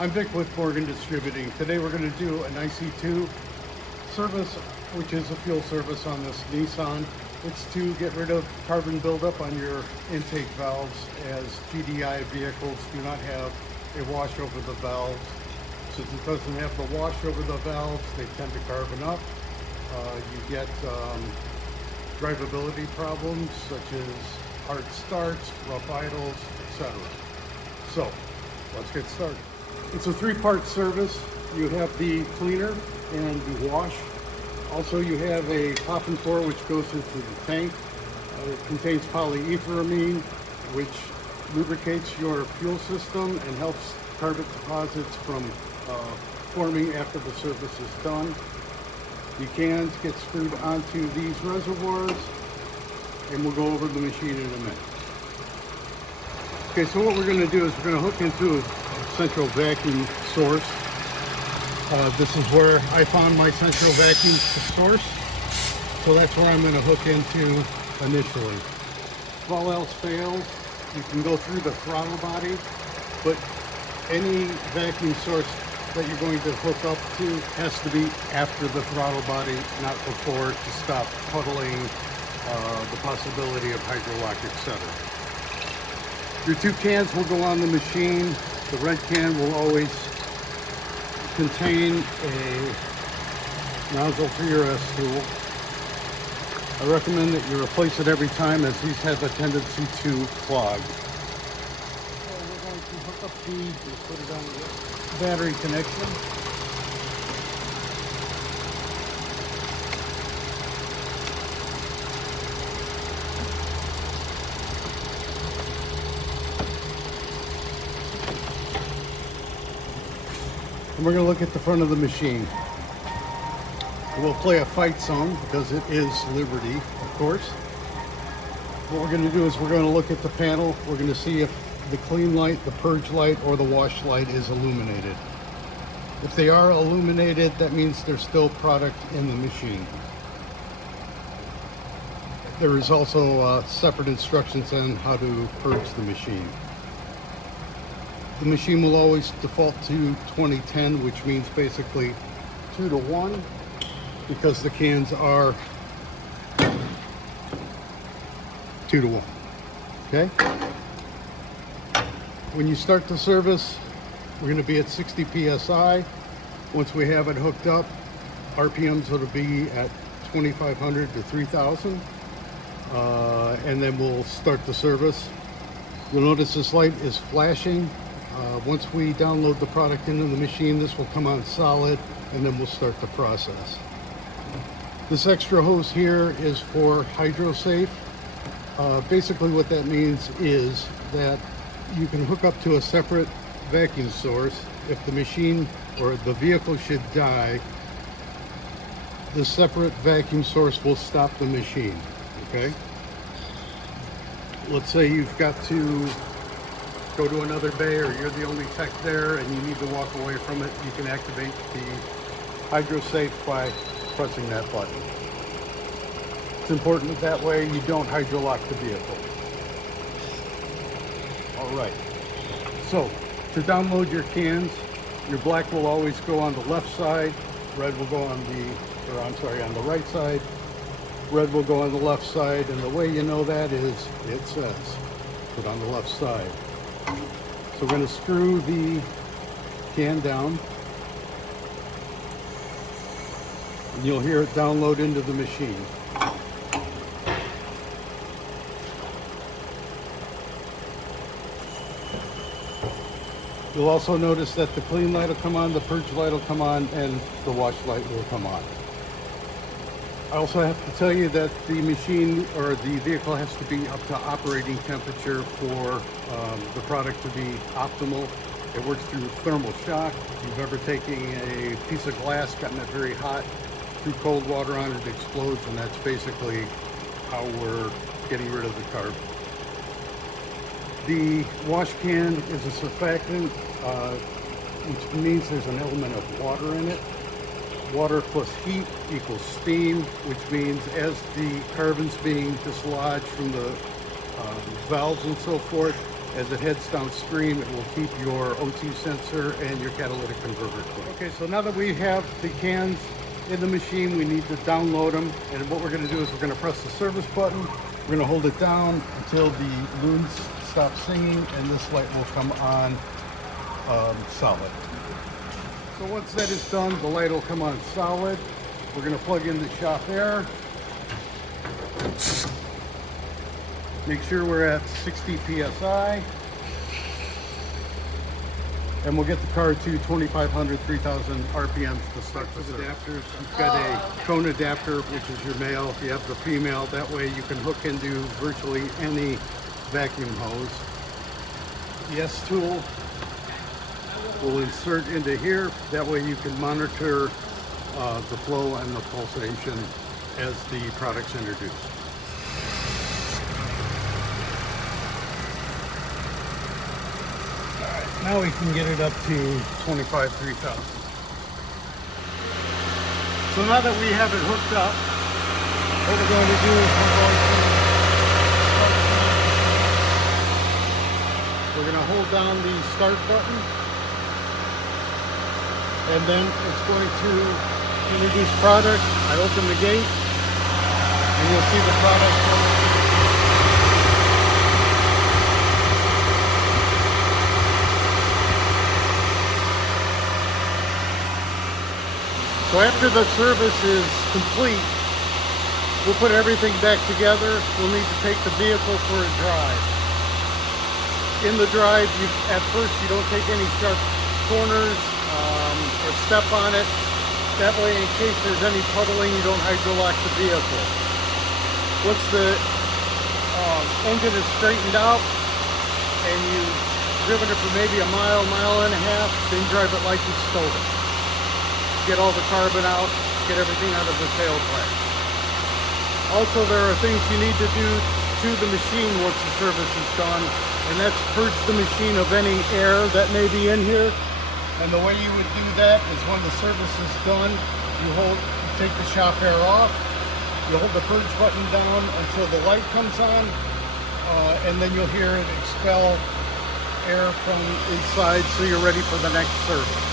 I'm Vic with Morgan Distributing. Today we're going to do an IC-2 service, which is a fuel service on this Nissan. It's to get rid of carbon buildup on your intake valves, as GDI vehicles do not have a wash over the valves. Since it doesn't have the wash over the valves, they tend to carbon up. You get drivability problems such as hard starts, rough idles, etc. So let's get started. It's a three-part service. You have the cleaner and the wash. Also, you have a pop and pour which goes into the tank. It contains polyetheramine, which lubricates your fuel system and helps carbon deposits from forming after the service is done. The cans get screwed onto these reservoirs, and we'll go over the machine in a minute. Okay, so what we're going to do is we're going to hook into a central vacuum source. This is where I found my central vacuum source, so that's where I'm going to hook into initially. If all else fails, you can go through the throttle body, but any vacuum source that you're going to hook up to has to be after the throttle body, not before, to stop puddling, the possibility of hydrolock, etc. Your two cans will go on the machine. The red can will always contain a nozzle for your S-tool. I recommend that you replace it every time, as these have a tendency to clog. So we're going to hook up put it on the battery connection. And we're going to look at the front of the machine. We'll play a fight song because it is Liberty, of course. What we're going to do is we're going to look at the panel. We're going to see if the clean light, the purge light, or the wash light is illuminated. If they are illuminated, that means there's still product in the machine. There is also separate instructions on how to purge the machine. The machine will always default to 2010, which means basically 2 to 1, because the cans are 2 to 1. Okay? When you start the service, we're going to be at 60 psi. Once we have it hooked up, RPMs will be at 2,500 to 3,000, and then we'll start the service. You'll notice this light is flashing. Once we download the product into the machine, this will come on solid, and then we'll start the process. This extra hose here is for HydroSafe. Basically what that means is that you can hook up to a separate vacuum source. If the machine or the vehicle should die, the separate vacuum source will stop the machine. Okay? Let's say you've got to go to another bay, or you're the only tech there and you need to walk away from it, you can activate the HydroSafe by pressing that button. It's important that way you don't hydrolock the vehicle. Alright, so to download your cans, your black will always go on the left side, red will go on the right side, red will go on the left side, and the way you know that is it says put on the left side. So we're going to screw the can down, and you'll hear it download into the machine. You'll also notice that the clean light will come on, the purge light will come on, and the wash light will come on. I also have to tell you that the machine or the vehicle has to be up to operating temperature for the product to be optimal. It works through thermal shock. If you've ever taken a piece of glass, gotten it very hot, threw cold water on it, it explodes, and that's basically how we're getting rid of the carbon. The wash can is a surfactant, which means there's an element of water in it. Water plus heat equals steam, which means as the carbon's being dislodged from the valves and so forth, As it heads downstream, it will keep your O2 sensor and your catalytic converter clean. Okay, so now that we have the cans in the machine, we need to download them. And what we're going to do is we're going to press the service button. We're going to hold it down until the loons stop singing, and this light will come on solid. So once that is done, the light will come on solid. We're going to plug in the shop air. Make sure we're at 60 psi. And we'll get the car to 2,500, 3,000 RPMs to start the adapters. You've got a cone adapter, which is your male. You have the female. That way you can hook into virtually any vacuum hose. The S tool will insert into here. That way you can monitor the flow and the pulsation as the product's introduced. Now we can get it up to 25, 3,000. So now that we have it hooked up, what we're going to do is we're going to hold down the start button, and then it's going to introduce product. I open the gate, and you'll see the product. So after the service is complete, we'll put everything back together. We'll need to take the vehicle for a drive. In the drive, at first you don't take any sharp corners or step on it. That way, in case there's any puddling, you don't hydrolock the vehicle. Once the engine is straightened out and you've driven it for maybe a mile, mile and a half, then drive it like you stole it. Get all the carbon out, get everything out of the tailpipe. Also, there are things you need to do to the machine once the service is done, and that's purge the machine of any air that may be in here. And the way you would do that is when the service is done, you take the shop air off, you hold the purge button down until the light comes on, and then you'll hear it expel air from inside, so you're ready for the next service.